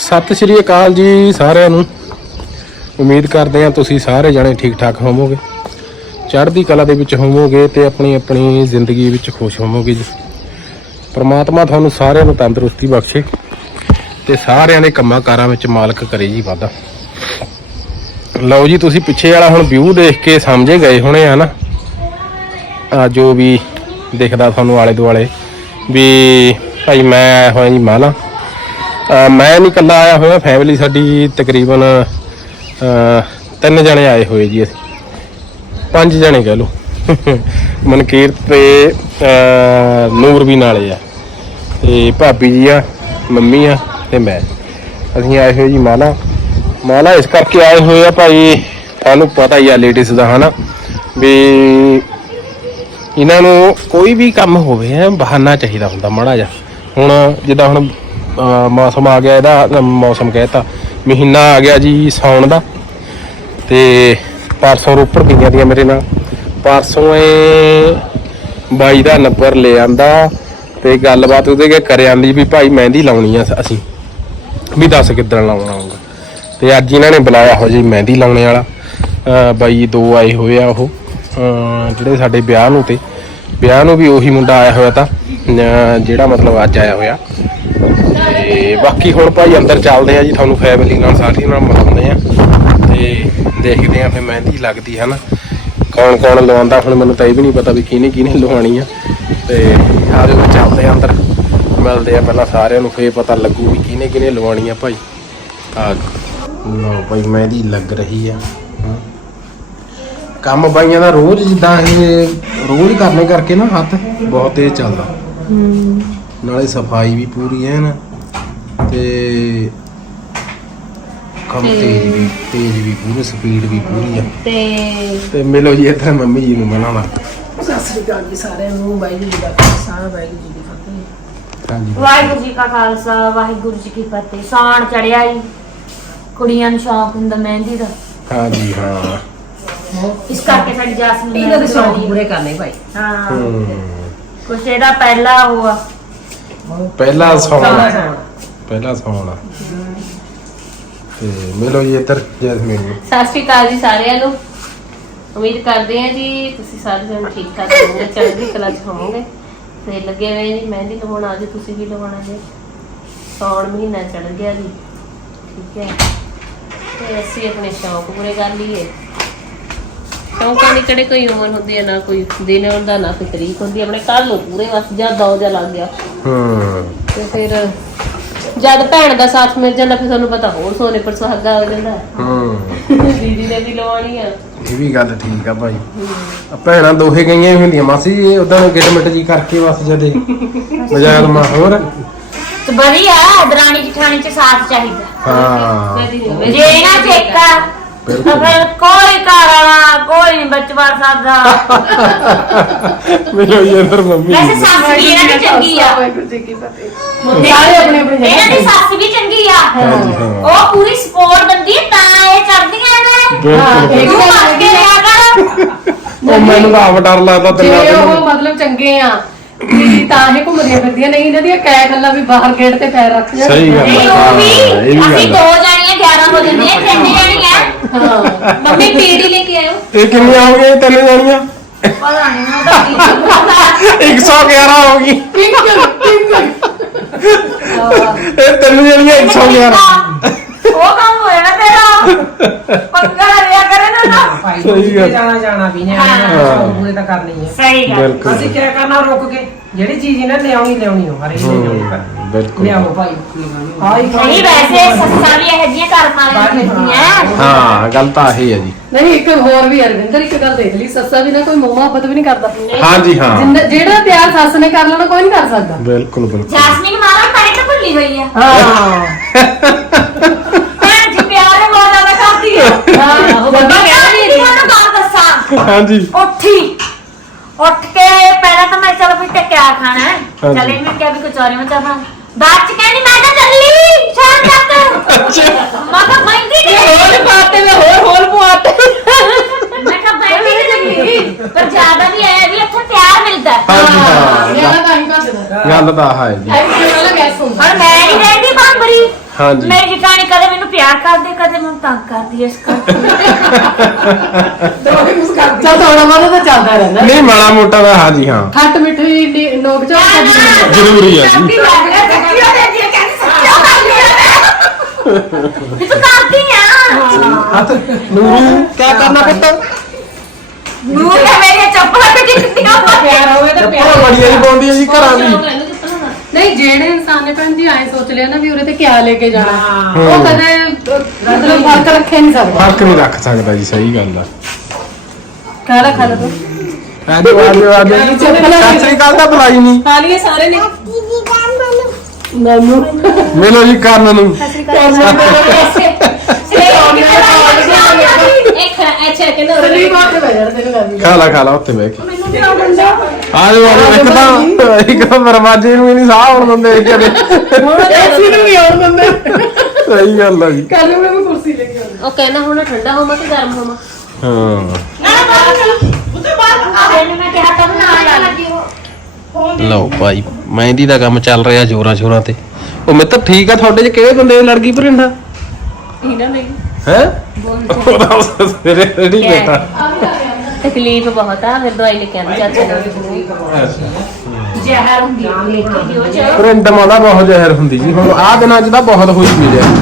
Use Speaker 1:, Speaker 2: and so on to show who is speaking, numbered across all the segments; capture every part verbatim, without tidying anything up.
Speaker 1: ਸਤਿ ਸ਼੍ਰੀ ਅਕਾਲ ਜੀ ਸਾਰਿਆਂ ਨੂੰ। ਉਮੀਦ ਕਰਦੇ ਹਾਂ ਤੁਸੀਂ ਸਾਰੇ ਜਣੇ ਠੀਕ ਠਾਕ ਹੋਵੋਗੇ, ਚੜ੍ਹਦੀ ਕਲਾ ਦੇ ਵਿੱਚ ਹੋਵੋਗੇ ਤੇ ਆਪਣੀ ਆਪਣੀ ਜ਼ਿੰਦਗੀ ਵਿੱਚ ਖੁਸ਼ ਹੋਵੋਗੇ ਜੀ। ਪਰਮਾਤਮਾ ਤੁਹਾਨੂੰ ਸਾਰਿਆਂ ਨੂੰ ਤੰਦਰੁਸਤੀ ਬਖਸ਼ੇ ਤੇ ਸਾਰਿਆਂ ਦੇ ਕੰਮਾਂ ਕਾਰਾਂ ਵਿੱਚ ਮਾਲਕ ਕਰੇ ਜੀ ਵਾਧਾ। ਲਓ ਜੀ, ਤੁਸੀਂ ਪਿੱਛੇ ਵਾਲਾ ਹੁਣ ਵਿਊ ਦੇਖ ਕੇ ਸਮਝੇ ਗਏ ਹੋਣੇ ਆ ਨਾ, ਆ ਜੋ ਵੀ ਦਿਖਦਾ ਤੁਹਾਨੂੰ ਆਲੇ ਦੁਆਲੇ ਵੀ ਭਾਈ ਮੈਂ ਆਇਆ ਹੋਇਆ ਜੀ ਮਾਲਾ। ਮੈਂ ਨਹੀਂ ਇਕੱਲਾ ਆਇਆ ਹੋਇਆ, ਫੈਮਿਲੀ ਸਾਡੀ ਤਕਰੀਬਨ ਤਿੰਨ ਜਣੇ ਆਏ ਹੋਏ ਜੀ, ਅਸੀਂ ਪੰਜ ਜਣੇ ਕਹਿ ਲਓ। ਮਨਕੀਰਤ ਤੇ ਨੂਰ ਵੀ ਨਾਲੇ ਆ ਤੇ ਭਾਬੀ ਜੀ ਆ, ਮੰਮੀ ਆ ਤੇ ਮੈਂ। ਅਸੀਂ ਆਏ ਹੋਏ ਜੀ ਮਾਲਾ। ਮਾਲਾ ਇਸ ਕਰਕੇ ਆਏ ਹੋਏ ਆ ਭਾਈ, ਤੁਹਾਨੂੰ ਪਤਾ ਹੀ ਆ ਲੇਡੀਜ਼ ਦਾ ਹੈ ਨਾ, ਵੀ ਇਹਨਾਂ ਨੂੰ ਕੋਈ ਵੀ ਕੰਮ ਹੋਵੇ ਬਹਾਨਾ ਚਾਹੀਦਾ ਹੁੰਦਾ ਮਾੜਾ ਜਿਹਾ। ਹੁਣ ਜਿੱਦਾਂ ਹੁਣ ਮੌਸਮ ਆ ਗਿਆ, ਇਹਦਾ ਮੌਸਮ ਕਹਿਤਾ ਮਹੀਨਾ ਆ ਗਿਆ ਜੀ ਸਾਉਣ ਦਾ, ਤੇ ਪਰਸੋਂ ਰੋਪੜ ਗਈਆਂ ਦੀਆਂ ਮੇਰੇ ਨਾਲ। ਪਰਸੋਂ ਇਹ ਬਾਈ ਦਾ ਨੰਬਰ ਲੈ ਆਂਦਾ ਤੇ ਗੱਲਬਾਤ ਉਹਦੇ ਕਰ ਆਂਦੀ ਵੀ ਭਾਈ ਮਹਿੰਦੀ ਲਾਉਣੀ ਆ ਅਸੀਂ, ਵੀ ਦੱਸ ਕਿੱਦਣ ਲਾਉਣਾ ਆਊਗਾ। ਤੇ ਅੱਜ ਇਹਨਾਂ ਨੇ ਬੁਲਾਇਆ ਹੋ ਜੀ ਮਹਿੰਦੀ ਲਾਉਣੇ ਵਾਲਾ। ਬਾਈ ਦੋ ਆਏ ਹੋਏ ਆ, ਉਹ ਜਿਹੜੇ ਸਾਡੇ ਵਿਆਹ ਨੂੰ, ਤੇ ਵਿਆਹ ਨੂੰ ਵੀ ਉਹੀ ਮੁੰਡਾ ਆਇਆ ਹੋਇਆ ਤਾਂ ਜਿਹੜਾ ਮਤਲਬ ਅੱਜ ਆਇਆ ਹੋਇਆ। ਤੇ ਬਾਕੀ ਹੁਣ ਭਾਈ ਅੰਦਰ ਚੱਲਦੇ ਆ ਜੀ, ਤੁਹਾਨੂੰ ਫੈਮਿਲੀ ਨਾਲ ਸਾਰੀ ਨਾਲ ਮਿਲਾਉਂਦੇ ਆ ਤੇ ਦੇਖਦੇ ਆ ਫਿਰ ਮਹਿੰਦੀ ਲੱਗਦੀ ਹੈ ਨਾ, ਕੌਣ ਕੌਣ ਲਵਾਉਂਦਾ। ਹੁਣ ਮੈਨੂੰ ਤਾਂ ਇਹ ਵੀ ਨਹੀਂ ਪਤਾ ਵੀ ਕਿਹਨੇ ਕਿਹਨੇ ਲਵਾਉਣੀ ਆ। ਤੇ ਆ ਜਾਓ ਚੱਲਦੇ ਆ ਅੰਦਰ, ਮਿਲਦੇ ਆ ਪਹਿਲਾਂ ਸਾਰਿਆਂ ਨੂੰ, ਫਿਰ ਪਤਾ ਲੱਗੂ ਵੀ ਕਿਹਨੇ ਕਿਹਨੇ ਲਵਾਉਣੀ ਆ ਭਾਈ। ਆ ਲਓ ਭਾਈ ਮਹਿੰਦੀ ਲੱਗ ਰਹੀ ਆ। ਕੰਮ ਬਾਈਆਂ ਦਾ ਰੋਜ਼ ਜਿੱਦਾਂ ਇਹ ਰੋਜ਼ ਕਰਨੇ ਕਰਕੇ ਨਾ ਹੱਥ ਬਹੁਤ ਤੇਜ਼ ਚੱਲਦਾ, ਨਾਲੇ ਸਫਾਈ ਵੀ ਪੂਰੀ ਹੈ ਨਾ, ਤੇ ਕੰਮ ਤੇਜ਼ ਵੀ ਤੇਜ਼ ਵੀ ਪੂਰੀ ਸਪੀਡ ਵੀ ਪੂਰੀ ਆ। ਤੇ ਤੇ ਮਿਲੋ ਜੀ ਇੱਥੇ ਮੰਮੀ ਜੀ ਨੂੰ ਮਿਲਾਉਣਾ।
Speaker 2: ਸਤਿ ਸ੍ਰੀ ਅਕਾਲ ਜੀ ਸਾਰਿਆਂ ਨੂੰ। ਵਾਹਿਗੁਰੂ ਜੀ ਦਾ ਖਾਲਸਾ, ਵਾਹਿਗੁਰੂ ਜੀ ਦੀ ਫਤਿਹ।
Speaker 1: ਹਾਂਜੀ,
Speaker 3: ਵਾਹਿਗੁਰੂ ਜੀ ਕਾ ਖਾਲਸਾ, ਵਾਹਿਗੁਰੂ ਜੀ ਕੀ ਫਤਿਹ। ਸਾਉਣ ਚੜਿਆ ਜੀ, ਕੁੜੀਆਂ ਨੂੰ ਸ਼ੌਂਕ ਹੁੰਦਾ ਮਹਿੰਦੀ ਦਾ।
Speaker 1: ਹਾਂਜੀ ਹਾਂ,
Speaker 3: ਇਸ ਕਰਕੇ ਸਾਡੀ ਜਾਸਮੀਨ
Speaker 2: ਇਹਨਾਂ ਦੇ ਸ਼ੌਂਕ ਪੂਰੇ ਕਰਨੇ ਭਾਈ।
Speaker 3: ਹਾਂ, ਕੁਛ ਇਹਦਾ ਪਹਿਲਾ ਹੋਆ
Speaker 1: ਪਹਿਲਾ ਸੌਣਾ ਪਹਿਲਾ ਸੌਣਾ। ਤੇ ਮਿਲੋ ਜੀ ਇੱਧਰ ਜੈਸਮੀਨ ਨੂੰ।
Speaker 4: ਸਤਿ ਸ਼੍ਰੀ ਅਕਾਲ ਜੀ ਸਾਰਿਆਂ ਨੂੰ। ਉਮੀਦ ਕਰਦੇ ਹਾਂ ਜੀ ਤੁਸੀਂ ਸਾਰੇ ਜਣ ਠੀਕ ਠਾਕ ਹੋਵੋਗੇ, ਚੜ੍ਹਦੀ ਕਲਾ 'ਚ ਹੋਵੋਗੇ। ਤੇ ਲੱਗੇ ਹੋਏ ਜੀ ਮਹਿੰਦੀ ਲਵਾਉਣ। ਅੱਜ ਤੁਸੀਂ ਵੀ ਲਵਾਉਣਾ ਜੀ, ਸਾਉਣ ਮਹੀਨਾ ਚੜ ਗਿਆ ਜੀ, ਠੀਕ ਹੈ। ਤੇ ਅਸੀਂ ਆਪਣੇ ਸ਼ੌਂਕ ਪੂਰੇ ਕਰ ਲਈਏ। ਸ਼ੌਂਕਾਂ ਦੀ ਕਿਹੜੇ ਕੋਈ ਉਮਰ ਹੁੰਦੀ ਹੈ, ਨਾ ਕੋਈ ਦਿਨ ਹੁੰਦਾ ਨਾ ਕੋਈ ਤਰੀਕ ਹੁੰਦੀ। ਆਪਣੇ ਘਰ ਨੂੰ ਪੂਰੇ ਬਸ ਜਾਂ ਦੋ ਜਾਂ ਲੱਗ ਗਿਆ।
Speaker 1: ਹੂੰ,
Speaker 4: ਤੇ ਫਿਰ ਜਦ ਭੈਣ ਦਾ ਸਾਥ ਮਿਲ ਜਾਂਦਾ ਫਿਰ ਤੁਹਾਨੂੰ ਪਤਾ ਹੋਰ ਸੋਨੇ ਪਰ ਸੁਹਾਗਾ ਹੋ ਜਾਂਦਾ।
Speaker 1: ਹੂੰ,
Speaker 4: ਦੀਦੀ ਨੇ ਵੀ ਲਵਾਉਣੀ ਆ।
Speaker 1: ਇਹ ਵੀ ਗੱਲ ਠੀਕ ਆ ਭਾਈ। ਭੈਣਾਂ ਦੋਹੇ ਗਈਆਂ ਹੀ ਹੁੰਦੀਆਂ ਮਾਸੀ ਜੀ, ਉਦਾਂ ਗਿੱਟ ਮਿੱਟ ਜੀ ਕਰਕੇ ਬਸ ਜਦੇ ਮਜ਼ਾਕ ਮਾ ਹੋਰ
Speaker 3: ਤੇ ਵਧੀਆ ਦਰਾਣੀ ਜਠਾਣੀ 'ਚ ਸਾਥ ਚਾਹੀਦਾ।
Speaker 1: ਹਾਂ,
Speaker 3: ਜੇ ਨਾ ਚੇਕਾ ਤਾਂ ਫਿਰ ਕੋਈ ਘਰ ਵਾਲਾ ਕੋਈ ਨਹੀਂ ਬਚਵਾ ਸਕਦਾ।
Speaker 1: ਮਿਲੋ ਜੀ ਇੱਧਰ ਮੰਮੀ।
Speaker 3: ਵੈਸੇ ਸੱਸ ਵੀ ਇਹਨਾਂ ਦੀ ਚੰਗੀ ਆ,
Speaker 2: ਵਾਹਿਗੁਰੂ ਜੀ ਕੀ ਫਤਿਹ।
Speaker 3: ਸਾਰੇ ਆਪਣੇ ਆਪਣੇ ਇਹਨਾਂ ਦੀ ਸੱਸ ਵੀ ਚੰਗੀ ਆ,
Speaker 1: ਹਾਂਜੀ ਹਾਂ,
Speaker 3: ਉਹ ਪੂਰੀ ਸਪੋਰਟ ਦਿੰਦੀ ਤਾਂ ਇਹ ਕਰਦੀਆਂ ਨੇ।
Speaker 1: ਬਿਲਕੁਲ।
Speaker 3: ਤੂੰ ਬਚ ਕੇ ਰਿਹਾ ਕਰ।
Speaker 1: ਉਹ ਮੈਨੂੰ ਤਾਂ ਆਪ ਡਰ ਲੱਗਦਾ
Speaker 2: ਜੇ
Speaker 1: ਤੈਨੂੰ।
Speaker 2: ਉਹ ਮਤਲਬ ਚੰਗੇ ਆ ਵੀ ਤਾਂ ਇਹ ਘੁੰਮਦੀਆਂ ਫਿਰਦੀਆਂ, ਨਹੀਂ ਇਹਨਾਂ ਦੀਆਂ ਕੈ ਗੱਲਾਂ ਵੀ ਬਾਹਰ ਗੇਟ ਤੇ ਪੈਰ ਰੱਖ ਜਾਂਦੇ।
Speaker 1: ਸਹੀ ਗੱਲ
Speaker 3: ਨਹੀਂ
Speaker 1: ਆ,
Speaker 3: ਉਹ ਵੀ
Speaker 1: ਹਾਂ, ਇਹ ਵੀ
Speaker 3: ਅਸੀਂ
Speaker 1: ਗੱਲ
Speaker 3: ਦੋ
Speaker 1: ਆ।
Speaker 3: ਜਾਣੀਆਂ ਗਿਆਰਾਂ ਹੋ ਜਾਂਦੀਆਂ, ਤਿੰਨ ਜਾਣੀਆਂ।
Speaker 2: ਹਾਂ,
Speaker 4: ਮੰਮੀ ਪੀੜੀ ਲੈ ਕੇ ਆਇਓ।
Speaker 1: ਇਹ ਕਿੰਨੀਆਂ ਹੋ ਗਈਆਂ? ਤਿੰਨ ਜਾਣੀਆਂ
Speaker 3: ਪਤਾ ਨਹੀਂ ਉਹਦਾ ਕੀ ਪਤਾ।
Speaker 1: ਇੱਕ ਸੌ ਗਿਆਰਾਂ ਹੋ ਗਈ। ਇਹ ਤਿੰਨ ਜਾਣੀਆਂ ਇੱਕ ਸੌ ਗਿਆਰਾਂ।
Speaker 3: ਉਹ ਕੰਮ ਹੋਇਆ ਨਾ ਤੇਰਾ, ਪੰਗਾ ਰਿਆ ਕਰੇ ਨਾ ਨਾ।
Speaker 2: ਭਾਈ
Speaker 1: ਸਹੀ ਗੱਲ।
Speaker 2: ਜਾਣਾ ਜਾਣਾ ਵੀ ਨੇ
Speaker 3: ਹਾਂ।
Speaker 2: ਪੂਰੇ ਤਾਂ ਕਰਨੀ ਹੈ।
Speaker 3: ਸਹੀ ਗੱਲ।
Speaker 1: ਬਿਲਕੁਲ
Speaker 2: ਅਸੀਂ ਕਿਆ ਕਰਨਾ, ਰੁਕ ਕੇ ਜਿਹੜੀ ਚੀਜ਼ ਇਹਨਾਂ ਲਿਆਉਣੀ ਲਿਆਉਣੀ ਹੋ ਹਰੇ
Speaker 1: ਹੂੰ, ਬਿਲਕੁਲ।
Speaker 2: ਲਿਆਓ ਭਾਈ। ਹਾਈ
Speaker 3: ਨਹੀਂ ਵੈਸੇ ਸੱਸਾਂ ਵੀ ਇਹੋ ਜਿਹੀਆਂ ਘਰ ਵਾਲੀਆਂ ਹੁੰਦੀਆਂ।
Speaker 1: ਹਾਂ, ਗੱਲ ਤਾਂ ਆਹੀ ਹੈ ਜੀ।
Speaker 2: ਨਹੀਂ, ਇੱਕ ਹੋਰ ਵੀ ਅਰਵਿੰਦਰ ਇੱਕ ਗੱਲ ਦੇਖ ਲਈ, ਸੱਸਾ ਵੀ ਨਾ ਕੋਈ ਮੋਹ ਮੁਹੱਬਤ ਵੀ ਨਹੀਂ ਕਰਦਾ।
Speaker 1: ਹਾਂਜੀ ਹਾਂ,
Speaker 2: ਜਿੰਨਾ- ਜਿਹੜਾ ਪਿਆਰ ਸੱਸ ਨੇ ਕਰ ਲੈਣਾ ਕੋਈ ਨਹੀਂ ਕਰ ਸਕਦਾ।
Speaker 1: ਬਿਲਕੁਲ ਬਿਲਕੁਲ।
Speaker 3: ਜਾਸਮੀਨ ਮਾਰਾ ਪਾਣੀ ਤਾਂ ਭੁੱਲੀ ਹੋਈ ਆ।
Speaker 2: ਹਾਂ
Speaker 3: ਭੈਣ ਜੀ ਪਿਆਰ ਹੀ ਬਹੁਤ ਜ਼ਿਆਦਾ ਕਰਦੀ ਆ।
Speaker 2: ਹਾਂ, ਉਹ ਬੰਦਾ
Speaker 3: ਕਹਿੰਦੀ ਨਹੀਂ ਉਹਨੂੰ ਗੱਲ ਦੱਸਾਂ।
Speaker 1: ਹਾਂਜੀ,
Speaker 3: ਉੱਠੀ ਉੱਠ ਕੇ ਪਹਿਲਾਂ ਤਾਂ ਮੈਂ ਚਲ ਵੀ ਤੇ ਕਿਆ ਖਾਣਾ ਹੈ,
Speaker 1: ਹਾਂਜੀ।
Speaker 3: ਚਲੇ ਮੈਂ ਕਿਹਾ ਵੀ ਕਚੌਰੀ ਮੈਂ ਚਾਹਾਂ। ਬਾਅਦ ਚ ਕਹਿੰਦੀ ਮੈਂ ਤਾਂ ਚੱਲੀ ਸ਼ਾਮ ਤੱਕ। ਮੈਂ ਤਾਂ ਮਹਿੰਦੀ ਨਹੀਂ
Speaker 2: ਹੋਰ ਪਾਤੇ ਮੈਂ ਹੋਰ ਹੋਰ ਪਵਾਤੇ।
Speaker 3: ਮੈਂ ਕਿਹਾ ਮਹਿੰਦੀ ਨਹੀਂ ਚੱਲੀ, ਪਰ ਜ਼ਿਆਦਾ ਵੀ ਹੈ ਵੀ ਇੱਥੇ ਪਿਆਰ ਮਿਲਦਾ।
Speaker 1: ਹਾਂਜੀ ਹਾਂ,
Speaker 2: ਮੇਰਾ ਤਾਂ ਹੀ ਭੱਜਦਾ।
Speaker 1: ਗੱਲ ਤਾਂ ਆਹ ਹੈ ਜੀ।
Speaker 2: ਐਵੇਂ ਵਾਲਾ ਗੈਸ ਹੁੰਦਾ।
Speaker 3: ਪਰ ਮੈਂ ਨਹੀਂ ਰਹਿੰਦੀ ਬੰਬਰੀ,
Speaker 1: ਹਾਂਜੀ।
Speaker 3: ਮੇਰੀ ਜਠਾਣੀ ਕਦੇ ਮੈਨੂੰ ਪਿਆਰ ਕਰਦੀ ਕਦੇ ਮੈਨੂੰ ਤੰਗ ਕਰਦੀ ਇਸ ਕਰਕੇ
Speaker 2: ਚੱਲ ਥੋੜਾ ਬਹੁਤਾ ਤਾਂ ਚੱਲਦਾ ਰਹਿੰਦਾ
Speaker 1: ਨਹੀਂ ਮਾੜਾ ਮੋਟਾ ਦਾ ਹਾਂਜੀ ਹਾਂ
Speaker 2: ਖੱਟ ਮਿੱਠੀ ਨੀ- ਨੋਕ ਝੋਕ ਕਰਦੀ ਰਹਿੰਦੀ।
Speaker 1: ਜ਼ਰੂਰੀ ਆ ਜੀ
Speaker 3: ਇਹ ਤਾਂ ਕਰਦੀ ਆ
Speaker 1: ਹੱਥ ਨੂਰੂ ਕੀ ਕਰਨਾ ਪੁੱਤ
Speaker 3: ਨੂੰ ਤੇ ਮੇਰੀਆਂ ਚੱਪਲਾਂ ਤੇ ਟਿਕਦੀਆਂ
Speaker 2: ਪਿਆਰ ਹੋਵੇ ਤਾਂ
Speaker 1: ਚੱਪਲਾਂ ਬੜੀਆਂ ਨਹੀਂ ਪਾਉਂਦੀਆਂ ਜੀ ਘਰਾਂ ਦੀ
Speaker 2: ਨਹੀਂ ਜਿਹੜੇ ਇਨਸਾਨ ਨੇ ਭੈਣ ਜੀ ਐ ਸੋਚ ਲਿਆ ਨਾ ਵੀ ਉਹਦੇ ਤੇ ਕਿਆ ਲੈ ਕੇ ਜਾਣਾ ਉਹ ਕਦੇ ਮਤਲਬ ਫਰਕ ਰੱਖੇ ਨਹੀਂ ਸਕਦਾ
Speaker 1: ਫਰਕ ਨਹੀਂ ਰੱਖ ਸਕਦਾ ਜੀ ਸਹੀ ਗੱਲ ਆ
Speaker 2: ਕਾਹਦਾ ਖਾ ਲਓ
Speaker 1: ਆਜੋ ਆਜੋ ਆਜੋ ਸਤਿ ਸ੍ਰੀ ਅਕਾਲ ਤਾਂ ਬੁਲਾਈ ਨਹੀਂ
Speaker 2: ਖਾ ਲਈਏ ਸਾਰੇ ਨੇ ਨਾਨੂ
Speaker 1: ਮਿਲੋ ਜੀ ਕਰਨ ਨੂੰ
Speaker 4: ਇੱਕ ਅੱਛਾ ਕਿੰਨਾ
Speaker 2: ਸਲੀ ਬਾਤ ਤੇ ਬੈਠ ਜਾ ਤੈਨੂੰ ਲੱਗੀ
Speaker 1: ਖਾ ਲਾ ਖਾ ਲਾ ਉੱਤੇ ਬਹਿ ਕੇ ਆਜੋ ਆਜੋ ਇੱਕ ਤਾਂ ਇੱਕ ਤਾਂ ਦਰਵਾਜ਼ੇ ਨੂੰ ਹੀ ਨਹੀਂ ਸਾਹ ਆਉਣ ਦਿੰਦੇ ਕਦੇ
Speaker 2: ਹੁਣ ਐਸੀ ਨੂੰ ਨਹੀਂ ਆਉਣ ਦਿੰਦੇ
Speaker 1: ਸਹੀ ਗੱਲ ਆ ਜੀ
Speaker 2: ਕੱਲ ਨੂੰ ਮੈਂ ਕੁਰਸੀ ਲੈ ਕੇ ਆਉਂਦਾ
Speaker 4: ਉਹ ਕਹਿੰਦਾ ਹੁਣ ਠੰਡਾ ਹੋਵਾਂ ਕਿ ਗਰਮ ਹੋਵਾਂ
Speaker 1: ਹਾਂ
Speaker 3: ਮੈਂ ਕਿਹਾ ਤਾਂ ਬਣਾ ਲੱਗੀ
Speaker 1: ਲਓ ਭਾਈ ਮਹਿੰਦੀ ਦਾ ਕੰਮ ਚੱਲ ਰਿਹਾ ਜੋਰਾਂ ਸ਼ੋਰਾਂ ਤੇ ਉਹ ਮੈਂ ਤਾਂ ਠੀਕ ਆ ਤੁਹਾਡੇ ਚ ਕਿਹੜੇ ਬੰਦੇ ਲੜ ਗਈ ਭਰਿੰਡਾ
Speaker 4: ਇਹਨਾਂ ਨਹੀਂ
Speaker 1: ਹੈ ਉਹਦਾ ਸਵੇਰੇ ਰੈਡੀ ਬੈਠਾ
Speaker 4: ਤਕਲੀਫ ਬਹੁਤ ਆ ਫਿਰ ਦਵਾਈ ਲੈ ਕੇ ਆਂਦੀ ਚਾਚੇ ਨਾਲ
Speaker 3: ਜ਼ਹਿਰ ਹੁੰਦੀ ਆ ਲੈ ਕੇ ਦਿਓ ਚ
Speaker 1: ਭਰਿੰਡ ਮਾਦਾ ਬਹੁਤ ਜ਼ਹਿਰ ਹੁੰਦੀ ਜੀ ਹੁਣ ਆਹ ਦਿਨਾਂ ਚ ਤਾਂ ਬਹੁਤ ਹੋਈ ਪਈ ਹੈ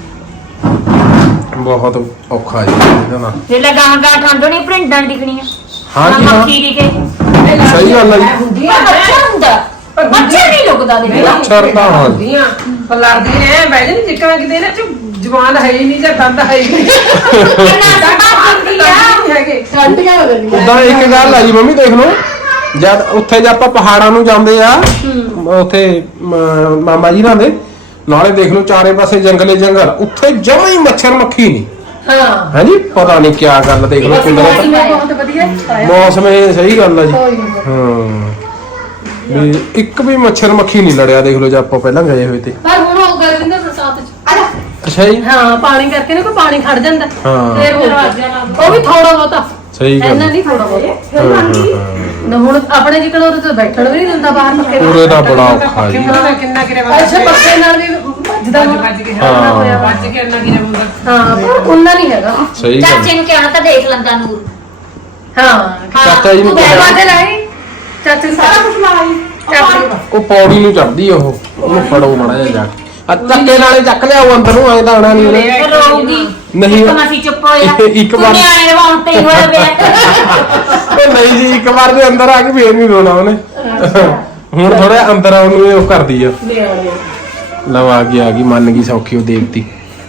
Speaker 1: ਬਹੁਤ ਔਖਾ ਜੀ ਇਹਦਾ ਨਾ
Speaker 3: ਜੇ ਲਗਾਂ ਗਾ ਠੰਡ ਨਹੀਂ ਪ੍ਰਿੰਟਾਂ ਦਿਖਣੀਆਂ
Speaker 1: ਹਾਂ ਜੀ ਹਾਂ
Speaker 3: ਮੱਖੀ ਦਿਖੇ
Speaker 1: ਸਹੀ ਗੱਲ ਆ ਜੀ
Speaker 3: ਮੱਛਰ ਹੁੰਦਾ ਮੱਛਰ ਨਹੀਂ ਲੁਕਦਾ ਦੇ
Speaker 1: ਮੱਛਰ ਤਾਂ ਹਾਂ ਜੀ।
Speaker 5: ਦੀਆਂ ਫਲਰਦੀ ਨੇ ਬਹਿ ਜਾਂਦੀ ਜਿੱਕਣਾ ਕਿਤੇ ਨਾ ਚ ਜਵਾਨ ਹੈ ਹੀ ਨਹੀਂ ਜਾਂ ਦੰਦ ਹੈ ਹੀ ਨਹੀਂ
Speaker 3: ਕਿੰਨਾ ਸਦਾ ਹੁੰਦੀ ਆ
Speaker 5: ਹੈਗੇ
Speaker 2: ਠੰਡੀਆਂ ਹੋ ਜਾਂਦੀਆਂ
Speaker 1: ਉਦਾਂ ਇੱਕ ਗੱਲ ਆ ਜੀ ਮੰਮੀ ਦੇਖ ਲਓ ਜਦ ਉੱਥੇ ਜੇ ਆਪਾਂ ਪਹਾੜਾਂ ਨੂੰ ਜਾਂਦੇ ਆ ਉੱਥੇ ਮ- ਮਾਮਾ ਜੀ ਨਾਲ ਦੇ ਨਾਲੇ ਦੇਖ ਲਓ ਚਾਰੇ ਪਾਸੇ ਜੰਗਲੇ ਜੰਗਲ ਉੱਥੇ ਜਮਾਂ ਹੀ ਮੱਛਰ ਮੱਖੀ ਨਹੀਂ
Speaker 2: ਹਾਂ
Speaker 1: ਹਾਂਜੀ ਪਤਾ ਨਹੀਂ ਕੀ ਗੱਲ ਦੇਖ ਲਓ ਕੁਦਰਤ
Speaker 2: ਮੈਂ ਬਹੁਤ ਵਧੀਆ ਆਇਆ
Speaker 1: ਮੌਸਮ ਇਹ ਸਹੀ ਗੱਲ ਆ ਜੀ
Speaker 2: ਕੋਈ ਨਹੀਂ
Speaker 1: ਹਾਂ ਵੀ ਇੱਕ ਵੀ ਮੱਛਰ ਮੱਖੀ ਨਹੀਂ ਲੜਿਆ ਦੇਖ ਲਓ ਜੇ ਆਪਾਂ ਪਹਿਲਾਂ ਗਏ ਹੋਏ ਤੇ
Speaker 2: ਪਰ ਹੁਣ ਉਹ ਗਰਮੀ ਦੇ ਬਰਸਾਤ ਚ
Speaker 1: ਅੱਛਾ ਜੀ
Speaker 2: ਹਾਂ ਪਾਣੀ ਕਰਕੇ ਨਾ ਕੋਈ ਪਾਣੀ ਖੜ ਜਾਂਦਾ
Speaker 1: ਹਾਂ।
Speaker 2: ਫੇਰ ਹੋ ਜਾਂਦਾ। ਉਹ ਵੀ ਥੋੜਾ ਬਹੁਤਾ
Speaker 1: ਸਹੀ ਗੱਲ
Speaker 2: ਇੰਨਾ
Speaker 1: ਆ।
Speaker 2: ਨਹੀਂ ਥੋੜਾ ਬਹੁਤਾ
Speaker 1: ਹਾਂ, ਹਾਂ, ਹਾਂ।
Speaker 2: ਨਾ ਹੁਣ ਆਪਣੇ ਜਿਕਣ ਉਹਦੇ ਤੇ ਬੈਠਣ ਵੀ ਨਹੀਂ ਦਿੰਦਾ ਬਾਹਰ ਪੱਕੇ ਨਾਲ।
Speaker 1: ਪੂਰੇ ਦਾ ਬੜਾ ਔਖਾ ਜੀ
Speaker 5: ਕਿੰਨਾ ਕਿੰਨਾ ਕਿਰੇ
Speaker 2: ਅੱਛਾ ਪੱਕੇ ਨਾਲ ਵੀ ਵੱਜਦਾ
Speaker 5: ਵੱਜ
Speaker 2: ਹੁਣ।
Speaker 5: ਵੱਜ ਕੇ
Speaker 1: ਹਾਂ।
Speaker 5: ਹੋਇਆ ਵੱਜ ਕੇ ਇੰਨਾ ਕਿਰੇ ਹੁੰਦਾ
Speaker 2: ਹਾਂ ਪਰ ਉਹਨਾਂ ਨਹੀਂ ਹੈਗਾ
Speaker 1: ਸਹੀ ਗੱਲ
Speaker 3: ਚਾਚੇ ਨੂੰ ਕਹਿਣਾ ਤਾਂ ਦੇਖ ਲੈਂਦਾ ਨੂਰ
Speaker 2: ਹਾਂ
Speaker 1: ਚਾਚਾ ਜੀ ਨੂੰ
Speaker 2: ਉਹ ਬੈਠਾ
Speaker 1: ਕਿਹਾ
Speaker 2: ਤੇ ਲਾਈ ਚਾਚੇ ਸਾਰਾ ਕੁਝ ਲਾਈ ਚਾਚੇ
Speaker 1: ਉਹ ਪੌੜੀ ਨੂੰ ਚੜਦੀ ਉਹ ਉਹਨੂੰ ਫੜੋ ਮੜਾ ਜਾ ਜਾ ਕੇ ਆ ਧੱਕੇ ਨਾਲੇ ਚੱਕ ਲਿਆ ਉਹ ਅੰਦਰ ਨੂੰ ਐ ਤਾਂ ਆਣਾ ਨਹੀਂ ਉਹਨੇ
Speaker 3: ਫਿਰ ਰੋਊਗੀ
Speaker 1: ਨਹੀਂ।
Speaker 3: ਇੱਕ ਮਸੀ ਚੁੱਪ ਹੋਇਆ
Speaker 1: ਇੱਕ ਵਾਰ-
Speaker 3: ਤੂੰ ਨਿਆਣੇ ਰਵਾਉਣ ਤੇ ਹੀ ਹੋਇਆ ਪਿਆ
Speaker 1: ਉਹ ਨਹੀਂ ਜੀ ਇੱਕ ਵਾਰ ਦੇ ਅੰਦਰ ਆ ਕੇ ਫੇਰ ਨਹੀਂ ਰੋਣਾ ਉਹਨੇ ਹੁਣ ਥੋੜਾ ਅੰਦਰ ਆਉਣ ਨੂੰ ਇਹ ਉਹ ਕਰਦੀ ਆ
Speaker 2: ਨਿਆਣੇ
Speaker 1: ਲਓ ਆ ਗਈ ਆ ਗਈ ਮੰਨ ਗਈ ਸੌਖੀ ਉਹ ਦੇਵਤੀ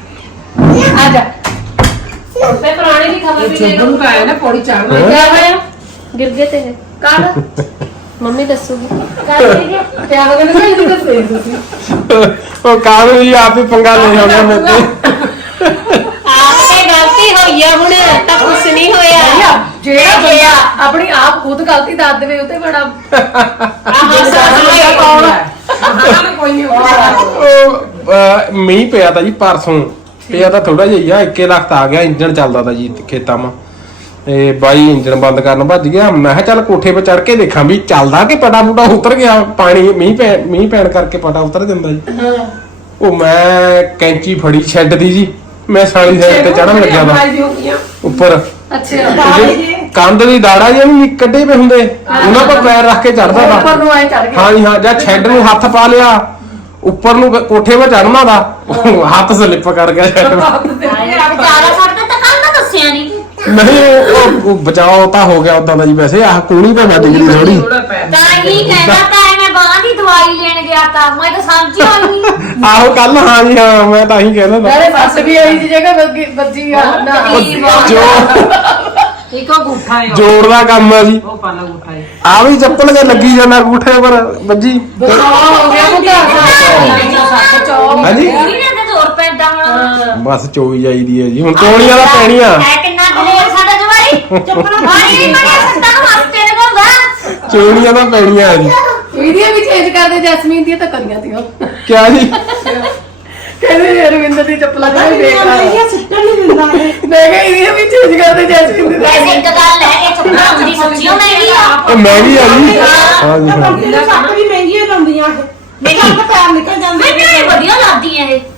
Speaker 2: ਆ ਜਾ
Speaker 4: ਤੇ ਪੁਰਾਣੇ ਦੀ ਖਬਰ ਵੀ ਲੈ
Speaker 5: ਜਦੋਂ ਨੂੰ ਆਇਆ ਨਾ ਪੌੜੀ ਚੜਨਾ
Speaker 1: ਹੈਂ?
Speaker 4: ਕਿਆ ਹੋਇਆ ਗਿਰ ਗਏ ਤੇ
Speaker 2: ਕਾਹਦਾ
Speaker 4: ਮੰਮੀ ਦੱਸੂਗੀ
Speaker 2: ਕਿਆ ਹੋ ਗਿਆ ਨਾ ਜੀ ਦੱਸੇ ਤੁਸੀਂ
Speaker 1: ਉਹ ਕਾਹਨੂੰ ਜੀ ਆਪ ਹੀ ਪੰਗਾ ਲੈ ਆਉਂਦਾ ਮੇਰੇ ਤੇ
Speaker 4: ਆਪ ਤੇ ਗਲਤੀ ਹੋਈ ਆ ਹੁਣ ਤਾਂ ਕੁਛ ਨਹੀਂ ਹੋਇਆ
Speaker 2: ਜਿਹੜਾ ਬੰਦਾ ਆਪਣੀ ਆਪ ਖੁਦ ਗਲਤੀ ਦੱਸ ਦੇਵੇ ਉਹ ਤੇ ਬੜਾ
Speaker 4: ਆਹ ਸਾਰਾ
Speaker 2: ਕੌਣ
Speaker 5: ਹਾਂ ਕੋਈ ਨਹੀਂ ਹੋਇਆ
Speaker 1: ਉਹ ਅਹ, ਮੀਂਹ ਪਿਆ ਤਾਂ ਜੀ ਪਰਸੋਂ ਪਿਆ ਤਾਂ ਥੋੜਾ ਜਿਹਾ ਇੱਕੇ ਲੱਖ ਆ ਗਿਆ ਇੰਜਣ ਚੱਲਦਾ ਤਾਂ ਜੀ ਖੇਤਾਂ ਮਾ ਤੇ ਬਾਈ ਇੰਜਣ ਬੰਦ ਕਰਨ ਭੱਜ ਗਿਆ ਮੈਂ ਕਿਹਾ ਚੱਲ ਕੋਠੇ 'ਤੇ ਚੜ ਕੇ ਦੇਖਾਂ ਵੀ ਚੱਲਦਾ ਕਿ ਪਟਾ ਪੁਟਾ ਉਤਰ ਗਿਆ ਪਾਣੀ ਮੀਂਹ ਪੈ ਮੀਂਹ ਪੈਣ ਕਰਕੇ ਪਟਾ ਉਤਰ ਜਾਂਦਾ ਜੀ ਉਹ ਮੈਂ ਕੈਂਚੀ ਫੜੀ ਸ਼ੈੱਡ ਦੀ ਜੀ ਮੈਂ ਸਾਲੀ ਸਾਈਡ ਤੇ ਚੜਨ ਲੱਗਿਆ ਵਾ ਉੱਪਰ
Speaker 2: ਅੱਛਾ
Speaker 1: ਉਹ ਜਿਹੜੀ ਕੰਧ ਦੀ ਦਾੜਾ ਜੀ ਉਹਨੂੰ ਕੱਢੇ ਪਏ ਹੁੰਦੇ ਉਹਨਾਂ ਪਰ ਪੈਰ ਰੱਖ ਕੇ ਚੜਦਾ
Speaker 2: ਉੱਪਰ
Speaker 1: ਤਾ
Speaker 2: ਨੂੰ ਆਏ ਚੜ ਗਿਆ
Speaker 1: ਹਾਂ ਜੀ ਹਾਂ ਜਾਂ ਸ਼ੈੱਡ ਨੂੰ ਹੱਥ ਪਾ ਲਿਆ ਉੱਪਰ ਨੂੰ ਕੋਠੇ 'ਤੇ ਚੜਨਾ ਦਾ ਹੱਥ ਸਲਿੱਪ ਕਰ ਗਿਆ ਸ਼ੈੱਡ ਨੂੰ
Speaker 3: ਵਿਚਾਰਾ ਸਾਡਾ ਤਾਂ ਕੱਲ ਤਾਂ ਦੱਸਿਆ ਨਹੀਂ
Speaker 1: ਨਹੀਂ ਉਹ- ਉਹ ਬਚਾਓ ਤਾਂ ਹੋ ਗਿਆ ਉਦਾਂ ਦਾ ਜੀ ਵੈਸੇ ਆਹ ਕੂਣੀ ਤਾਂ ਵੱਜ ਗਈ ਥੋੜੀ
Speaker 3: ਤਾਂ ਹੀ ਕਹਿੰਦਾ ਤਾਂ ਮੈਂ ਬਾਹਾਂ ਦੀ ਦਵਾਈ ਲੈਣ ਗਿਆ ਤਾਂ ਮੈਂ ਤਾਂ ਸਮਝਿਆ ਹੀ ਨਹੀਂ
Speaker 1: ਆਹੋ ਕੱਲ ਹਾਂ ਜੀ ਹਾਂ ਮੈਂ ਤਾਂ ਹੀ ਕਹਿੰਦਾ ਤਾ।
Speaker 2: ਮੇਰੇ ਫਸ ਵੀ ਆਈ ਸੀ ਜਗ੍ਹਾ ਵੱਜੀ ਵੱਜੀ ਆ ਨਾ
Speaker 1: ਉਹ ਜੋ
Speaker 5: ਇੱਕੋ ਗੁੱਠਾ ਹੈ
Speaker 1: ਜੋੜ ਦਾ ਕੰਮ ਆ ਜੀ
Speaker 5: ਉਹ ਪਾਲਾ ਗੁੱਠਾ ਹੈ
Speaker 1: ਆ ਵੀ ਚੱਪਲ ਕੇ ਲੱਗੀ ਜਾਂਦਾ ਗੂਠੇ ਪਰ ਵੱਜੀ
Speaker 2: ਬਸਾ ਹੋ ਗਿਆ ਮੁੰਡਾ
Speaker 1: ਹਾਂਜੀ
Speaker 3: ਨਹੀਂ ਨਾ ਜ਼ੋਰ ਪੈਂਦਾ ਹੁਣ
Speaker 1: ਬਸ ਚੋਈ ਜਾਈਦੀ ਹੈ ਜੀ ਹੁਣ ਚੋਣੀਆਂ ਦਾ ਪੈਣੀਆਂ
Speaker 3: ਹੈ ਕਿੰਨਾ ਦਲੇਰ ਸਾਡਾ ਜਵਾਈ ਚੱਪਲਾਂ ਮਾਰੀ ਨਹੀਂ ਮੜਿਆ ਸੱਤਾਂ ਨੂੰ ਹੱਸਤੇ ਨੇ ਕੋਲ
Speaker 1: ਚੋਣੀਆਂ ਦਾ ਪੈਣੀਆਂ ਆ ਜੀ
Speaker 2: ਵੀਡੀਓ ਵੀ ਚੇਂਜ ਕਰਦੇ ਜੈਸਮੀਨ ਦੀਆਂ ਤਾਂ ਕਰੀਆਂ ਤੀਆਂ
Speaker 1: ਕਿਆ ਜੀ
Speaker 2: ਕਹਿੰਦੇ ਰਵਿੰਦਰ ਦੀ ਚੱਪਲਾਂ ਕਿਵੇਂ ਦੇਖ ਲਾ
Speaker 5: ਸਿੱਟਣ ਨਹੀਂ ਦਿੰਦਾ ਇਹ
Speaker 2: ਮੈਂ ਕਿਹਾ ਇਹਦੀਆਂ ਵੀ ਚੇਂਜ ਕਰਦੇ ਜੈਸਮੀਨ ਦੀ
Speaker 3: ਵੈਸੇ ਇੱਕ ਗੱਲ ਹੈ ਇਹ ਚੱਪਲਾਂ ਹੁੰਦੀ ਸੱਚੀਓ ਮਹਿੰਗੀ ਆ
Speaker 1: ਇਹ ਮਹਿੰਗੀ ਆ ਜੀ ਹਾਂ ਜੀ ਹਾਂ
Speaker 5: ਕੰਪਨੀ ਸੱਟ ਵੀ ਮਹਿੰਗੀਆਂ ਲਾਉਂਦੀਆਂ ਇਹ ਮੇਰੇ ਹੱਥ ਪੈਰ ਨਿਕਲ ਜਾਂਦੇ
Speaker 3: ਮੈਨੂੰ ਇਹ ਵਧੀਆ ਲੱਗਦੀ ਹੈ ਇਹ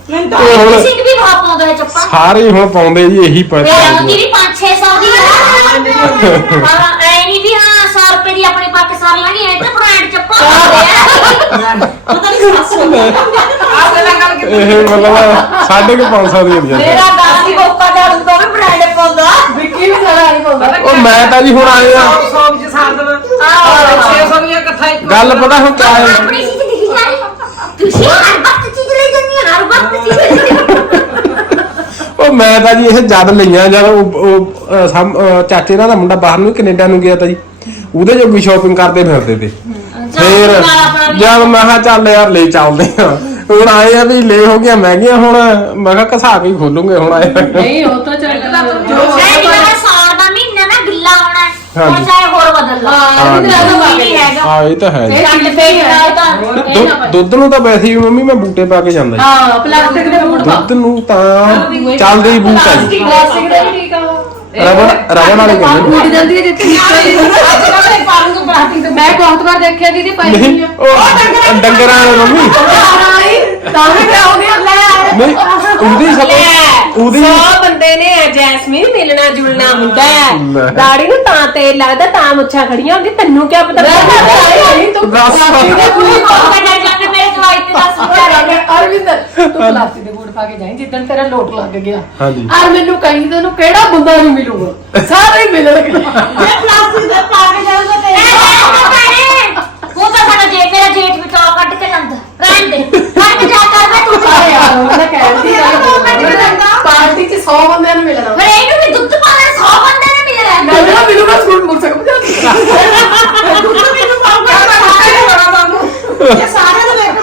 Speaker 1: ਤੇ ਹੁਣ
Speaker 3: ਸਿੰਘ ਵੀ ਬਹੁਤ ਪਾਉਂਦਾ ਹੈ ਚੱਪਾ
Speaker 1: ਸਾਰੇ ਹੁਣ ਪਾਉਂਦੇ ਜੀ ਇਹੀ
Speaker 3: ਮੇਰਾ
Speaker 1: ਪਤਾ
Speaker 3: ਉਹਦੀ ਵੀ ਪੰਜ ਛੇ ਸੌ ਦੀ ਹੈ ਪਰ ਐ ਨਹੀਂ ਵੀ ਹਾਂ ਸੌ ਰੁਪਏ ਦੀ ਆਪਣੇ ਪਾ ਕੇ ਸਾਰ ਲਾਂਗੇ ਐ ਤਾਂ ਬ੍ਰਾਂਡ ਚੱਪਾ ਹੁੰਦੇ ਆ ਪਤਾ ਨਹੀਂ ਸੱਸ
Speaker 5: ਆਹ ਗੱਲਾਂ ਗੱਲ ਕਿ
Speaker 1: ਇਹ ਮਤਲਬ ਸਾਢੇ ਕੁ ਪੰਜ ਸੌ ਦੀ ਹੁੰਦੀ ਆ
Speaker 3: ਮੇਰਾ ਦਾਦੀ ਕੋਕਾ ਝਾੜੂ ਤੋਂ ਵੀ ਬ੍ਰਾਂਡ ਪਾਉਂਦਾ
Speaker 2: ਵਿੱਕੀ ਵੀ ਸਾਰਾ ਆਈ ਪਾਉਂਦਾ
Speaker 1: ਉਹ ਮੈਂ ਤਾਂ ਜੀ ਹੁਣ ਆਏ ਆ
Speaker 5: ਸੌ ਵਿੱਚ ਸਾਰ ਦੇਣਾ ਛੇ ਸੌ ਦੀਆਂ ਇਕੱਠਾ ਇੱਕ
Speaker 1: ਗੱਲ ਪਤਾ ਹੁਣ ਕਿਆ ਹੈ
Speaker 3: ਆਪਣੀ ਚੀਜ਼ ਦਿਖੀ ਜਾਣੀ ਤੁਸੀਂ ਹਰ ਵਕਤ ਚੀਜ਼ ਲੈ ਜਾਂਦੀ ਹਰ ਵਕਤ ਚੀਜ਼ ਲੈ ਜਾਂਦੀ
Speaker 1: ਉਹ ਮੈਂ ਤਾਂ ਜੀ ਇਹ ਜਦ ਲਈਆਂ ਜਦ ਉਹ ਉਹ, ਅਹ, ਸਮ- ਅਹ, ਚਾਚੇ ਇਹਨਾਂ ਦਾ ਮੁੰਡਾ ਬਾਹਰ ਨੂੰ ਕੈਨੇਡਾ ਨੂੰ ਗਿਆ ਤਾਂ ਜੀ ਉਹਦੇ ਜੋਗੀ ਸ਼ਾਪਿੰਗ ਕਰਦੇ ਫਿਰਦੇ ਤੇ ਫੇਰ ਜਦ ਮੈਂ ਕਿਹਾ ਚੱਲ ਯਾਰ ਲੈ ਚੱਲਦੇ ਆ ਹੁਣ ਆਏ ਆ ਵੀ ਲੈ ਹੋ ਗਿਆ ਮਹਿੰਗੀਆਂ ਹੁਣ ਮੈਂ ਕਿਹਾ ਘਸਾ ਕੇ ਹੀ ਖੋਲੂਗੇ ਹੁਣ ਆਏ
Speaker 2: ਨਹੀਂ ਉਹ ਤਾਂ ਚੱਲਦਾ ਜੋ
Speaker 3: ਮੈਂ ਜਿਹੜਾ ਸਾਲ ਦਾ ਮਹੀਨਾ ਨਾ ਗਿੱਲਾ ਆਉਣਾ ਹੈ
Speaker 1: ਹਾਂਜੀ।
Speaker 3: ਉਹ ਚਾਹੇ ਹੋਰ ਬਦਲ ਲਾ
Speaker 2: ਹਾਂ ਇਹ ਤਾਂ
Speaker 3: ਉਹ ਨਹੀਂ ਹੈਗਾ
Speaker 1: ਹਾਂ ਇਹ ਤਾਂ ਹੈ ਜੀ
Speaker 2: ਇਹ
Speaker 3: ਛੱਡ ਪੇ ਨਾ ਤਾਂ
Speaker 1: ਦੁੱਧ- ਦੁੱਧ ਨੂੰ ਤਾਂ ਵੈਸੇ ਹੀ ਮੰਮੀ ਮੈਂ ਬੂਟੇ ਪਾ ਕੇ ਜਾਂਦਾ ਜੀ
Speaker 2: ਹਾਂ ਪਲਾਸਟਿਕ ਦੇ ਬੂਟ ਪਾ
Speaker 1: ਦੁੱਧ ਨੂੰ ਤਾਂ ਚੱਲਦੇ ਹੀ ਬੂਟ ਆ ਜੀ
Speaker 2: ਪਲਾਸਟਿਕ ਦੇ ਵੀ ਠੀਕ ਆ ਉਹ
Speaker 1: ਰਬੜ ਰਬੜ ਵਾਲੇ ਕਹਿੰਦੇ
Speaker 2: ਉੱਡ ਜਾਂਦੀ ਹੈ ਜਿੱਥੇ ਨਿਕਲਦੀ ਮੈਂ ਬਹੁਤ ਵਾਰ ਦੇਖਿਆ ਦੀਦੀ ਪਾਈ
Speaker 1: ਨਹੀਂ
Speaker 2: ਹੋਈ ਆ
Speaker 1: ਉਹ ਡੰਗਰਾਂ ਵਾਲੇ ਮੰਮੀ
Speaker 2: ਤਾਂ ਵੀ ਕਿਆ ਹੋ ਗਿਆ ਲੈ
Speaker 1: ਨਹੀਂ ਉਹਦੀ ਸਭ ਉਹਦੀ
Speaker 4: ਸੌ ਬੰਦੇ ਨੇ ਜੈਸਮੀਨ ਮਿਲਣਾ ਜੁਲਣਾ ਹੁੰਦਾ
Speaker 1: ਲੈ।
Speaker 4: ਹੈ ਦਾੜੀ ਨੂੰ ਤਾਂ ਤੇਲ ਲੱਗਦਾ ਤਾਂ ਮੁੱਛਾਂ ਖੜੀਆਂ ਹੁੰਦੀ ਤੈਨੂੰ ਕੀ ਪਤਾ
Speaker 2: ਤੂੰ
Speaker 1: ਦੱਸ।
Speaker 3: ਕੋਈ ਕੋਕਾ ਝਾੜੂ ਜਾਂਦੇ ਮੇਰੇ ਦਵਾਈ ਤੇ ਦਸ ਰੁਪਏ
Speaker 2: ਅਰਵਿੰਦਰ ਤੂੰ ਪਲਾਸਟਿਕ ਦੇ ਬੂਟ ਪਾ ਕੇ ਜਾਈਂ ਜਿੱਦਣ ਤੇਰਾ ਲੋਟ ਲੱਗ ਗਿਆ
Speaker 1: ਹਾਂਜੀ।
Speaker 2: ਔਰ ਮੈਨੂੰ ਕਹੀਂ ਤੈਨੂੰ ਕਿਹੜਾ ਬੰਦਾ ਨਹੀਂ ਮਿਲੂਗਾ ਸਾਰੇ ਹੀ ਮਿਲਣਗੇ
Speaker 3: ਮੈਂ ਪਲਾਸਟਿਕ ਦਾ ਪਾ ਕੇ ਜਾਊਗਾ ਤੇ ਉਹ ਤਾਂ ਸਾਡਾ ਜੇ ਮੇਰਾ ਜੇਠ ਵੀ ਟੌਪ ਕੱਢ ਕੇ ਲੰਦਾ ਰਹਿਣ ਦੇ ਕੱਢ ਕੇ ਜਾ ਕਰ ਮੈਂ ਤੂੰ
Speaker 2: ਸਾਰੇ
Speaker 3: ਚਾਹੇ
Speaker 2: ਯਾਰ ਉਹਨੇ ਕਹਿੰਦੀ ਪਾਰਟੀ 'ਚ ਸੌ ਬੰਦਿਆਂ ਨੂੰ ਮਿਲਣਾ
Speaker 3: ਫਿਰ ਇਹਨੂੰ ਵੀ ਦੁੱਧ ਪਾਣਾ ਸੌ ਬੰਦੇ ਨੇ ਮਿਲਣਾ
Speaker 2: ਮੈਨੂੰ ਮਿਲੂਗਾ ਸਕੂਲ ਮੁੜ ਸਕਦਾ
Speaker 3: ਦੁੱਧ ਮੈਨੂੰ ਪਾਉਂਗਾ ਇਹ ਸਾਰੇ ਨੂੰ ਵੇਖ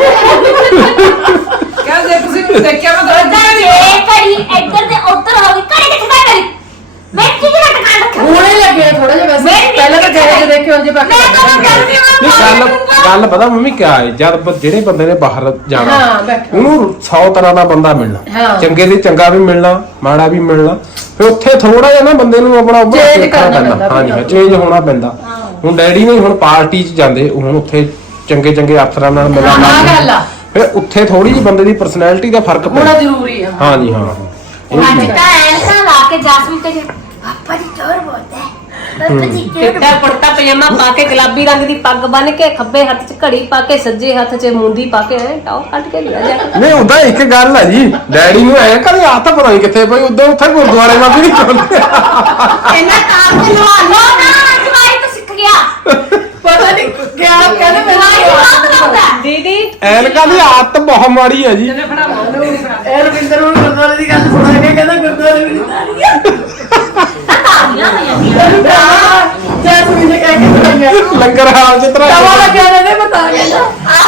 Speaker 5: ਕਹਿੰਦੇ ਤੁਸੀਂ ਮੈਨੂੰ ਦੇਖਿਆ ਮੈਂ ਤਾਂ
Speaker 3: ਉਹਦਾ ਜੇ ਕਰੀ ਇੱਧਰ ਤੇ ਉੱਧਰ ਹੋ ਗਈ ਕਰੇ ਕਿੱਥੇ ਬੈ ਕਰੀ ਮੈਂ ਕੀ ਜਿਹੜਾ ਟਕਾਂ ਰੱਖਾਂ
Speaker 2: ਹੋਣੇ ਲੱਗੇ ਥੋੜਾ ਜਿਹਾ ਵੈਸੇ
Speaker 3: ਮੈਂ
Speaker 2: ਪਹਿਲਾਂ ਤਾਂ ਜਿਹੜੇ ਦੇਖੇ ਹੁੰਦੇ ਬਾਕੀ
Speaker 3: ਮੈਂ ਤਾਂ ਕਰਦੀ
Speaker 1: ਨਹੀਂ ਗੱਲ ਗੱਲ ਪਤਾ ਮੰਮੀ ਕਿਆ ਹੈ ਜਦ ਬ- ਜਿਹੜੇ ਬੰਦੇ ਨੇ ਬਾਹਰ ਜਾਣਾ
Speaker 2: ਹਾਂ, ਬੈਠੋ।
Speaker 1: ਉਹਨੂੰ ਸੌ ਤਰ੍ਹਾਂ ਦਾ ਬੰਦਾ ਮਿਲਣਾ
Speaker 2: ਹਾਂ।
Speaker 1: ਚੰਗੇ ਦੇ ਚੰਗਾ ਵੀ ਮਿਲਣਾ ਮਾੜਾ ਵੀ ਮਿਲਣਾ ਫਿਰ ਉੱਥੇ ਥੋੜਾ ਜਿਹਾ ਨਾ ਬੰਦੇ ਨੂੰ ਆਪਣਾ ਉੱਭਰ
Speaker 2: Change
Speaker 1: ਦੇਖਣਾ
Speaker 2: ਕਰਨਾ
Speaker 1: ਪੈਂਦਾ
Speaker 2: ਪੈਂਦਾ
Speaker 1: ਹਾਂਜੀ
Speaker 2: ਵੀ
Speaker 1: ਚੇਂਜ ਹੋਣਾ ਪੈਂਦਾ ਹੁਣ ਡੈਡੀ ਨੇ ਹੁਣ ਪਾਰਟੀ 'ਚ ਜਾਂਦੇ ਹੁਣ ਉੱਥੇ ਚੰਗੇ ਚੰਗੇ ਅਫਸਰਾਂ ਨਾਲ
Speaker 2: ਹਾਂ, ਆਹ ਗੱਲ ਆ।
Speaker 1: ਫਿਰ ਉੱਥੇ ਥੋੜੀ ਜਿਹੀ ਬੰਦੇ ਦੀ ਪਰਸਨੈਲਿਟੀ ਦਾ ਫਰਕ
Speaker 2: ਹੋਣਾ
Speaker 1: ਪੈਂਦਾ
Speaker 2: ਜ਼ਰੂਰੀ ਆ
Speaker 1: ਹਾਂਜੀ ਹਾਂ ਇਹ
Speaker 3: ਅੱਜ
Speaker 1: ਚੀਜ਼ ਹੈ।
Speaker 3: ਤਾਂ ਐਸਾ ਲਾ ਕੇ ਜਾਸਮੀਨ ਤੇ ਪਾਪਾ ਜੀ ਚੋਰ ਬੋਲਦਾ ਹੈ ਪਾਪਾ ਜੀ ਚੋਰ
Speaker 4: ਕਿੱਡਾ ਕੁੜਤਾ ਪਜਾਮਾ ਪਾ ਕੇ ਗੁਲਾਬੀ ਰੰਗ ਦੀ ਪੱਗ ਬੰਨ ਕੇ ਖੱਬੇ ਹੱਥ 'ਚ ਘੜੀ ਪਾ ਕੇ ਸੱਜੇ ਹੱਥ 'ਚ ਮੁੰਦੀ ਪਾ ਕੇ ਐ ਟੌਪ ਕੱਢ ਕੇ ਲਿਆ ਜਾ
Speaker 1: ਨਹੀਂ ਉਹਦਾ ਇੱਕ ਗੱਲ ਹੈ ਜੀ ਡੈਡੀ ਨੂੰ ਐ ਕਦੇ ਆ ਤਾਂ ਪਤਾ ਨਹੀਂ ਕਿੱਥੇ ਪਈ ਉਦੋਂ ਉੱਥੇ ਗੁਰਦੁਆਰੇ ਮਾ ਵੀ ਨਹੀਂ ਚੁੰਦੇ
Speaker 3: ਇਹਨਾਂ ਕਾਰ ਤੇ ਲਵਾ ਲੋ ਨਾ ਜਵਾਈ ਤੋਂ ਸਿੱਖ ਗਿਆ
Speaker 2: ਪਤਾ ਨਹੀਂ ਕਿਆ ਕਹਿੰਦੇ
Speaker 3: ਜਵਾਈ ਬਹੁਤ
Speaker 2: ਮੈਨੂੰ
Speaker 3: ਲਾਉਂਦਾ
Speaker 4: ਦੀਦੀ
Speaker 1: ਐਨਕਾਂ ਦੀ ਆਦਤ ਬਹੁਤ ਮਾੜੀ ਹੈ ਜੀ
Speaker 2: ਇਹ ਰਵਿੰਦਰ ਨੂੰ ਗੁਰਦੁਆਰੇ ਦੀ ਗੱਲ ਸੁਣਾ ਕੇ ਕਹਿੰਦਾ ਗੁਰਦੁਆਰੇ ਵੀ ਨਹੀਂ
Speaker 3: ਤਾਲੀਆਂ ਹੋ ਜਾਂਦੀਆਂ
Speaker 2: ਜੈਸਮੀਨ ਨੇ ਕਹਿ ਕੇ ਸੁਣਾਇਆ
Speaker 1: ਲੰਗਰ ਹਾਲ ਚ
Speaker 2: ਤਵਾ
Speaker 1: ਤਰਾ
Speaker 2: ਲੱਗਿਆ ਨੇ ਬਤਾ ਗਿਆ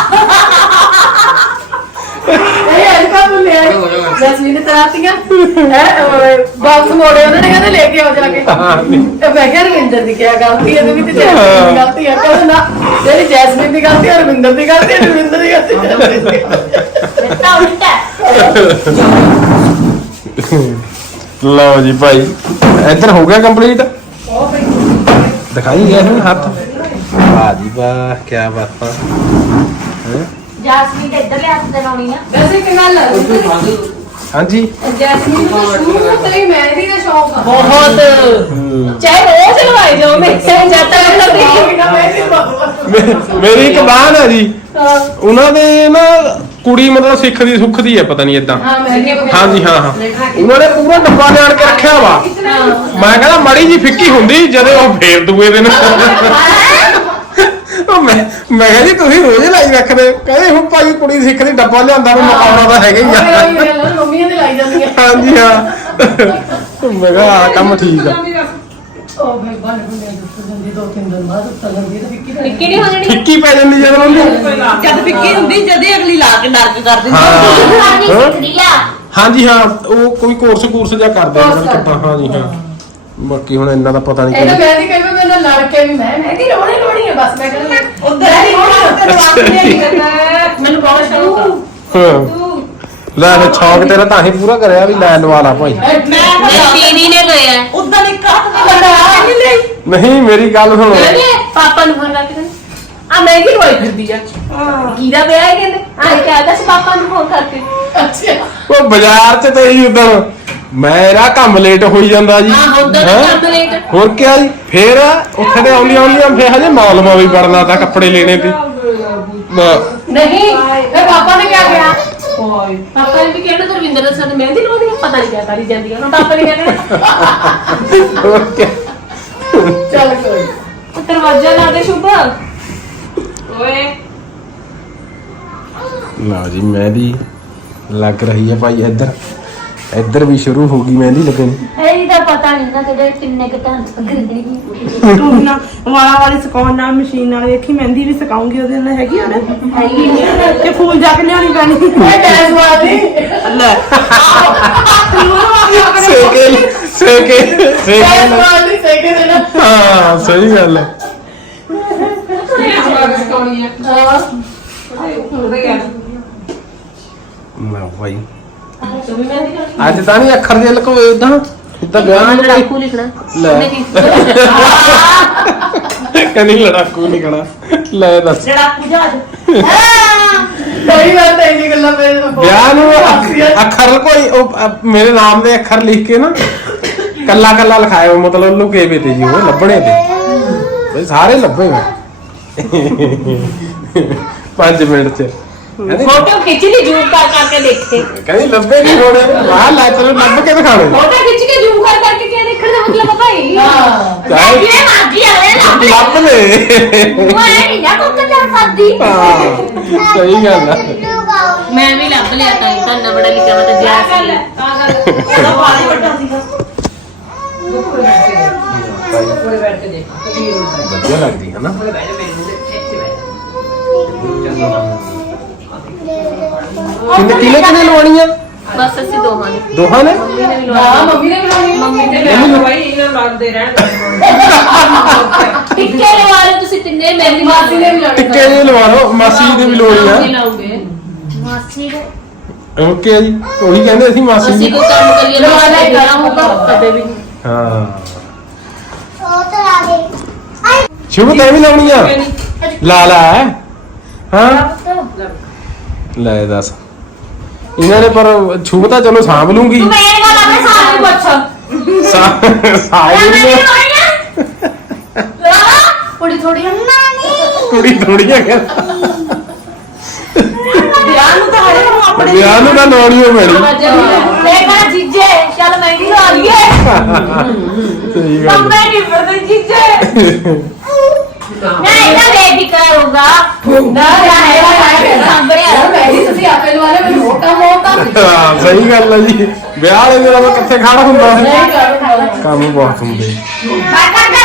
Speaker 2: ਇਹ ਐਲਕਾ ਬੁੱਲੇ ਜੈਸਮੀਨ ਨੇ ਤਰਾਤੀਆਂ ਹੈ ਬਾਕਸ ਮੋੜੇ ਉਹਨਾਂ ਨੇ ਕਹਿੰਦੇ ਲੈ ਕੇ ਆਓ ਜਾ ਕੇ
Speaker 1: ਹਾਂ ਨਹੀਂ
Speaker 2: ਤੇ ਮੈਂ ਕਿਹਾ ਰਵਿੰਦਰ ਦੀ ਕਿਆ ਗਲਤੀ ਹੈ ਤੇ ਵੀ ਤੇ ਜੈਸਮੀਨ ਦੀ ਗਲਤੀ ਹੈ ਕਹਿੰਦਾ ਨਾ ਜਿਹੜੀ ਜੈਸਮੀਨ ਦੀ ਗਲਤੀ ਹੈ ਰਵਿੰਦਰ ਦੀ ਗਲਤੀ ਹੈ ਰਵਿੰਦਰ ਦੀ ਗਲਤੀ ਹੈ ਜੈਸਮੀਨ ਦੀ ਗਲਤੀ ਹੈ।
Speaker 3: ਤਾਂ ਉਲਟਾ
Speaker 1: ਲਓ ਜੀ ਭਾਈ ਇੱਧਰ ਹੋ ਗਿਆ ਕੰਪਲੀਟ ਦਿਖਾਈ ਗਿਆ ਹੁਣ ਹੱਥ ਵਾਹ ਜੀ ਵਾਹ ਕੀ ਬਾਤਾਂ ਹੈ
Speaker 3: ਜਾਸਮੀਨ ਦੇ ਇੱਧਰ ਲਿਆ ਹੱਥ ਲਾਉਣੀ ਆ
Speaker 2: ਵੈਸੇ ਇੱਕ ਗੱਲ ਹੈ
Speaker 1: ਹਾਂਜੀ
Speaker 2: ਜੈਸਮੀਨ ਨੂੰ ਤਾਂ ਸ਼ੁਰੂ ਤੋਂ ਹੀ ਮਹਿੰਦੀ ਦਾ ਸ਼ੌਕ ਆ
Speaker 4: ਬਹੁਤ ਚਾਹੇ ਰੋਜ਼ ਲਵਾਈ ਜਾਓ ਮੈਂ ਜਦ ਤੱਕ ਉਹਨਾਂ ਦੀ
Speaker 2: ਨਾ ਮਹਿੰਦੀ ਬਹੁਤ
Speaker 1: ਮੇ- ਮੇਰੀ ਇੱਕ ਬਾਣ ਹੈ ਜੀ ਉਹਨਾਂ ਦੇ ਨਾ ਕੁੜੀ ਮਤਲਬ ਸਿੱਖ ਦੀ ਸੁੱਖ ਦੀ ਹੈ ਪਤਾ ਨਹੀਂ ਇਦਾਂ
Speaker 2: ਹਾਂ ਮਹਿੰਦੀ ਵਗੈਰਾ
Speaker 1: ਹਾਂਜੀ ਹਾਂ ਹਾਂ ਉਹਨਾਂ ਨੇ ਪੂਰਾ ਡੱਬਾ ਲਿਆਣ ਕੇ ਰੱਖਿਆ ਵਾ ਮੈਂ ਕਹਿੰਦਾ ਮੜੀ ਜੀ ਫਿੱਕੀ ਹੁੰਦੀ ਜਦੋਂ ਉਹ ਫੇਰ ਦੂਏ ਦਿਨ ਉਹ ਮੈਂ ਮੈਂ ਕਿਹਾ ਜੀ ਤੁਸੀਂ ਰੋਜ਼ ਲਾਈ ਰੱਖਦੇ ਹੋ। ਕਹਿੰਦੇ ਹੁਣ ਭਾਈ ਕੁੜੀ ਸਿੱਖ ਦੀ ਡੱਬਾ ਲਿਆਂਦਾ ਵੀ ਮਕਾਉਣਾ ਤਾਂ ਹੈਗਾ ਹੀ ਆ
Speaker 2: ਮੰਮੀਆਂ ਦੇ ਲਾਈ ਜਾਂਦੀਆਂ
Speaker 1: ਹਾਂਜੀ ਹਾਂ ਮੈਂ ਕਿਹਾ ਆਹ ਕੰਮ ਠੀਕ ਆ
Speaker 2: ਉਹ ਭਾਈ ਬਾਹਰ ਹੁੰਦੇ ਆ ਜਾਂਦੀ ਦੋ ਤਿੰਨ ਦਿਨ ਬਾਅਦ ਉੱਤਰ ਜਾਂਦੀ ਹੈ ਵਿੱਕੀ ਦਾ
Speaker 4: ਨਿੱਕੀ ਨਹੀਂ ਹੋ ਜਾਣੀ
Speaker 1: ਫਿੱਕੀ ਪੈ ਜਾਂਦੀ ਜਦੋਂ ਉਹਨੂੰ
Speaker 5: ਜਦ ਵਿੱਕੀ ਹੁੰਦੀ ਜਦੇ ਅਗਲੀ ਲਾ ਕੇ ਨਰਕ ਕਰ ਦਿੰਦੀ
Speaker 3: ਸਾਡੀ
Speaker 1: ਹਾਂ
Speaker 3: ਸਿੱਖਦੀ ਆ
Speaker 1: ਹਾਂਜੀ ਹਾਂ ਉਹ ਕੋਈ ਕੋਰਸ ਕੋਰਸ ਜਿਹਾ ਕਰਦੇ ਆ
Speaker 2: ਕੋਰਸ
Speaker 1: ਪਤਾ ਹਾਂਜੀ ਹਾਂ ਬਾਕੀ ਹੁਣ ਇੰਨਾ ਦਾ ਪਤਾ ਨਹੀਂ
Speaker 2: ਇਹ ਤਾਂ
Speaker 1: ਕਿਹੜੀ
Speaker 2: ਮੈਂ ਦੀ ਕਈ ਵਾਰ ਮੇਰੇ ਨਾਲ ਲੜ ਕੇ ਵੀ ਮੈਂ ਮਹਿੰਦੀ ਰੋਣੀ ਰੋਣੀ ਹੈ ਬਸ ਮੈਂ ਕਹਿੰਦਾ
Speaker 5: ਉਧਰ ਹੀ ਹੋਣਾ ਤੇ ਰਵਾਜ ਨਹੀਂ ਕਰਨਾ
Speaker 2: ਮੈਨੂੰ ਬਹੁਤ ਸ਼ੌਕ ਆ
Speaker 1: ਹਾਂ ਲੈ ਫਿਰ ਛੌਕ ਤੇਰਾ ਤਾਂ ਹੀ ਪੂਰਾ ਕਰਿਆ ਵੀ ਲੈ ਲਵਾ ਲਾ ਭਾਈ
Speaker 4: ਦੀਦੀ ਨੇ ਗਇਆ
Speaker 5: ਉਧਰ ਇੱਕ ਹੱਥ ਦੀ ਲੜਾ ਨਹੀਂ ਲਈ
Speaker 1: ਨਹੀਂ ਮੇਰੀ ਗੱਲ ਸੁਣੋ
Speaker 4: ਪਾਪਾ ਨੂੰ ਫੋਨ ਕਰਕੇ ਕਹਿੰਦੇ ਆ ਮਹਿੰਗੀ ਲਵਾਈ ਫਿਰਦੀ ਆ ਕਿਹਦਾ ਵਿਆਹ ਹੈ ਕਹਿੰਦੇ ਆਏ ਕਿ ਆਦਾ ਸੀ ਪਾਪਾ ਨੂੰ ਫੋਨ ਕਰਕੇ
Speaker 2: ਅੱਛਾ
Speaker 1: ਉਹ ਬਾਜ਼ਾਰ 'ਚ ਤੇ ਹੀ ਉਦੋਂ ਮੇਰਾ ਕੰਮ ਲੇਟ ਹੋਈ ਜਾਂਦਾ ਜੀ
Speaker 4: ਹਾਂ ਉਧਰ
Speaker 1: ਹੈਂ?
Speaker 4: ਕੰਮ ਲੇਟ
Speaker 1: ਹੋਰ ਕੀ ਜੀ ਫੇਰ ਉੱਥੇ ਤੇ ਆਉਂਦੀਆਂ ਆਉਂਦੀਆਂ ਫੇਰ ਹਜੇ ਮਾਲ ਮਾ ਵੀ ਵੜਨਾ ਤਾਂ ਕੱਪੜੇ ਲੈਣੇ ਤੇ ਬ-
Speaker 2: ਨਹੀਂ ਫਿਰ ਪਾਪਾ ਨੇ ਕਿਹਾ ਕਿਹਾ
Speaker 4: ਪਾਪਾ ਨੇ ਵੀ ਕਹਿਣਾ ਦਰਵਿੰਦਰ ਦੇ ਸਾਥ ਮਹਿੰਦੀ ਲਾਉਂਦੀ ਆ ਪਤਾ ਨਹੀਂ ਕਿਆ ਕਰੀ ਜਾਂਦੀ ਆ ਹੁਣ ਪਾਪਾ ਨੇ ਕਹਿਣਾ
Speaker 1: ਹੋਰ ਕੀ
Speaker 2: ਚੱਲ ਕੋਈ
Speaker 4: ਦਰਵਾਜ਼ਾ ਲਾ ਦੇ ਸ਼ੁਭ
Speaker 5: ਓਏ
Speaker 1: ਲਓ ਜੀ ਮਹਿੰਦੀ ਲੱਗ ਰਹੀ ਹੈ ਭਾਈ ਇੱਧਰ ਇੱਧਰ ਵੀ ਸ਼ੁਰੂ ਹੋ ਗਈ ਮਹਿੰਦੀ ਲੱਗਣੀ
Speaker 3: ਇਹਦੀ ਤਾਂ ਪਤਾ ਨਹੀਂ ਨਾ ਕਿਹੜੇ ਕਿੰਨੇ ਕੁ ਟਾਈਮ ਤੱਕ ਕਰਨੀ
Speaker 6: ਤੂੰ ਨਾ ਵਾਲਾ ਵਾਲੀ ਸੁਕਾਉਣ ਨਾਲ ਮਸ਼ੀਨ ਨਾਲ ਵੇਖੀ ਮਹਿੰਦੀ ਵੀ ਸੁਕਾਉਂਗੀ ਉਹਦੇ ਨਾਲ ਹੈਗੀ ਉਹਨੇ
Speaker 3: ਹੈਗੀ
Speaker 6: ਤੇ ਫੂਲ ਜਾ ਕੇ ਲਿਆਉਣੀ ਪੈਣੀ
Speaker 2: ਇਹ ਡੈਸ ਵਾਲੀ
Speaker 6: ਲੈ
Speaker 1: ਸੇਕੇ ਸੇਕੇ
Speaker 2: ਡੈਸ
Speaker 1: ਸੇਕੇ
Speaker 2: ਵਾਲੀ ਸਹੀ ਕੇ ਦੇਣਾ
Speaker 1: ਹਾਂ ਸਹੀ ਗੱਲ ਹੈ
Speaker 5: ਸਕਾਉਣੀ ਆ
Speaker 2: ਹਾਂ
Speaker 5: ਉਹਦੇ ਗਿਆ
Speaker 1: ਨਾ ਭਾਈ
Speaker 4: ਤੂੰ ਵੀ ਮਹਿੰਦੀ ਲਾ
Speaker 1: ਅੱਜ ਤਾਂ ਨਹੀਂ ਅੱਖਰ ਦੇ ਲਕੋ ਇਦਾਂ ਇਦਾਂ ਵਿਆਹ ਨੂੰ
Speaker 4: ਲੜਾਕੂ ਲਿਖਣਾ
Speaker 1: ਲੈ।
Speaker 4: ਉਹਨੇ ਕੀ
Speaker 1: ਕਹਿੰਦੀ ਲੜਾਕੂ ਨਹੀਂ ਕਹਣਾ ਲੈ ਦੱਸ
Speaker 6: ਲੜਾਕੂ ਜਹਾਜ਼
Speaker 2: ਕਈ ਵਾਰ ਤਾਂ ਇਹ ਗੱਲਾਂ ਮੇਰੇ ਤੋਂ ਬਹੁਤ
Speaker 1: ਵਿਆਹ ਨੂੰ
Speaker 2: ਹਾਸੀ ਆਈ।
Speaker 1: ਅੱਖ- ਅੱਖਰ ਕੋਈ ਉਹ ਅ, ਮੇਰੇ ਨਾਮ ਦੇ ਅੱਖਰ ਲਿਖ ਕੇ ਨਾ ਕੱਲਾ ਕੱਲਾ ਲਿਖਾਇਓ ਮਤਲਬ ਲੁਕੇ ਵੇ ਤੇ ਜੀ ਉਹ ਲੱਭਣੇ ਤੇ ਬਈ ਸਾਰੇ ਲੱਭੇ ਹੋਏ ਪੰਜ ਮਿੰਟ ਚ ਕਹਿੰਦੀ
Speaker 4: ਫੋਟੋ ਖਿੱਚ ਲਈ ਜ਼ੂਮ ਕਰ ਕਰਕੇ ਦੇਖੇ
Speaker 1: ਕਹਿੰਦੀ ਲੱਭੇ ਨਹੀਂ ਹੋਣੇ ਵਾਹ ਲੈ ਚਲੋ ਲੱਭ ਕੇ ਦਿਖਾਣੇ
Speaker 4: ਫੋਟੋ ਖਿੱਚ ਕੇ ਜ਼ੂਮ ਕਰ ਕਰਕੇ ਕੀ ਦੇਖਣ ਦਾ ਮਤਲਬ ਪਤਾ ਹੀ
Speaker 2: ਹਾਂ
Speaker 1: ਚਾਹੇ
Speaker 3: ਇਹ ਮਾਗੀ ਆਵੇ ਨਾ
Speaker 1: ਲੱਭ ਲੈ
Speaker 3: ਉਹ ਨਹੀਂ ਨਾ ਕੁੱਕ ਕਰ ਸਕਦੀ
Speaker 1: ਹਾਂ ਸਹੀ ਗੱਲ ਆ
Speaker 4: ਮੈਂ ਵੀ ਲੱਭ ਲਿਆ ਤਾਂ ਤਾਂ ਨਾ ਬੜਾ ਲਿਖਿਆ ਮੈਂ ਤਾਂ ਜਿਆ
Speaker 5: ਗੱਲ ਹੈ ਤਾਂ ਗੱਲ
Speaker 6: ਉਹਦਾ ਵਾਲੀ ਵੱਡਾ ਸੀਗਾ
Speaker 5: ਕੋਲੇ ਬੈਠ ਕੇ ਦੇਖ ਕਬੀਰ ਹੁੰਦਾ
Speaker 1: ਵਧੀਆ ਲੱਗਦੀ ਹੈ ਨਾ
Speaker 5: ਕੋਲੇ ਬੈਠ ਮੇਰੇ ਮੂੰਹ ਦੇ ਇੱਥੇ ਬੈਠ
Speaker 1: ਕਿੰਨੇ ਕਿਲੇ ਕਿੰਨੇ ਲਵਾਉਣੀਆਂ
Speaker 4: ਬਸ ਅਸੀਂ ਦੋਹਾਂ ਨੇ
Speaker 1: ਦੋਹਾਂ ਨੇ
Speaker 4: ਮੰਮੀ ਨੇ ਵੀ
Speaker 2: ਨਾ
Speaker 4: ਲਵਾਇਆ
Speaker 2: ਮੰਮੀ ਨੇ ਬਣਾਉਣੀ
Speaker 4: ਮੰਮੀ ਨੇ
Speaker 5: ਇਹਨੂੰ ਭਾਈ ਇਹਨਾਂ ਲੱਗਦੇ ਰਹਿਣ
Speaker 4: ਟਿੱਕੇ ਲਵਾ ਲਓ ਤੁਸੀਂ ਤਿੰਨੇ ਮੇਰੀ
Speaker 2: ਮਾਸੀ ਨੇ ਵੀ ਲੜਨਾ
Speaker 1: ਟਿੱਕੇ ਜਿਹੇ ਲਵਾ ਲਓ ਮਾਸੀ ਜੀ ਦੇ ਵੀ ਲੋੜ ਆ
Speaker 4: ਲਾਉਂਗੇ
Speaker 3: ਮਾਸੀ ਦੇ
Speaker 1: ਓਕੇ ਜੀ ਉਹੀ ਕਹਿੰਦੇ ਅਸੀਂ ਮਾਸੀ
Speaker 4: ਅਸੀਂ
Speaker 1: ਜੀ
Speaker 4: ਕੋਈ ਕੰਮ ਕਰੀਏ
Speaker 2: ਲਵਾ ਲੈ,
Speaker 4: ਕਰਾਂ ਹੋਊਗਾ ਕਦੇ ਵੀ
Speaker 1: ਹਾਂ
Speaker 3: ਉਹ ਤਾਂ ਲਾ ਦੇ
Speaker 1: ਸ਼ੁਭ ਤਾਂ ਵੀ ਲਾਉਣੀ ਆ ਲਾ ਲਾ ਹਾਂ ਲੈ ਦੱਸ ਇਹਨਾਂ ਨੇ ਪਰ ਸ਼ੁਭ ਤਾਂ ਚਲੋ ਸਾਂਭ ਲੂੰਗੀ
Speaker 3: ਤੂੰ ਮੇਰੇ ਕੋਲ ਆਪਣੇ ਸਾਹ ਨੂੰ ਪੁੱਛ
Speaker 1: ਸਾਹ
Speaker 3: ਮੈਂ ਕੁੜੀ ਥੋੜੀ ਨਾਨੀ
Speaker 1: ਕੁੜੀ ਥੋੜੀਆਂ ਕਰ
Speaker 6: ਵਿਆਹ ਨੂੰ ਤਾਂ ਹਰੇ ਨੂੰ ਆਪਣੇ
Speaker 1: ਵਿਆਹ ਨੂੰ ਤਾਂ ਲਾਉਣੀ ਓ ਪੈਣੀ
Speaker 3: ਦੇਖਾ ਜੀਜੇ ਚੱਲ ਮਹਿੰਗੀ ਲਾ ਲਈਏ
Speaker 1: ਸਹੀ ਗੱਲ
Speaker 3: ਮੰਮੇ ਨਹੀਂ ਪੜਦੇ ਜੀਜੇ ਨਹੀਂ ਇਹਦਾ ਬੇਫਿਕਰ ਹੋਊਗਾ
Speaker 2: ਨਾ ਯਾਰ ਇਹ ਹੈ
Speaker 3: ਸਾਂਭੜਿਆ
Speaker 2: ਯਾਰ ਮੈਂ ਵੀ ਤੁਸੀਂ ਆਪੇ ਲਵਾ ਲੈ ਮੈਨੂੰ ਮੋਟਾ ਮੋਟਾ
Speaker 1: ਹਾਂ ਸਹੀ ਗੱਲ ਹੈ ਜੀ ਵਿਆਹ ਵਾਲੇ ਦਿਨਾਂ ਮੈਂ ਕਿੱਥੇ ਖਾਣਾ ਹੁੰਦਾ ਹੈ
Speaker 2: ਨਹੀਂ ਕਰ
Speaker 1: ਕੰਮ ਬਹੁਤ ਹੁੰਦੇ
Speaker 3: ਬਾਕਾ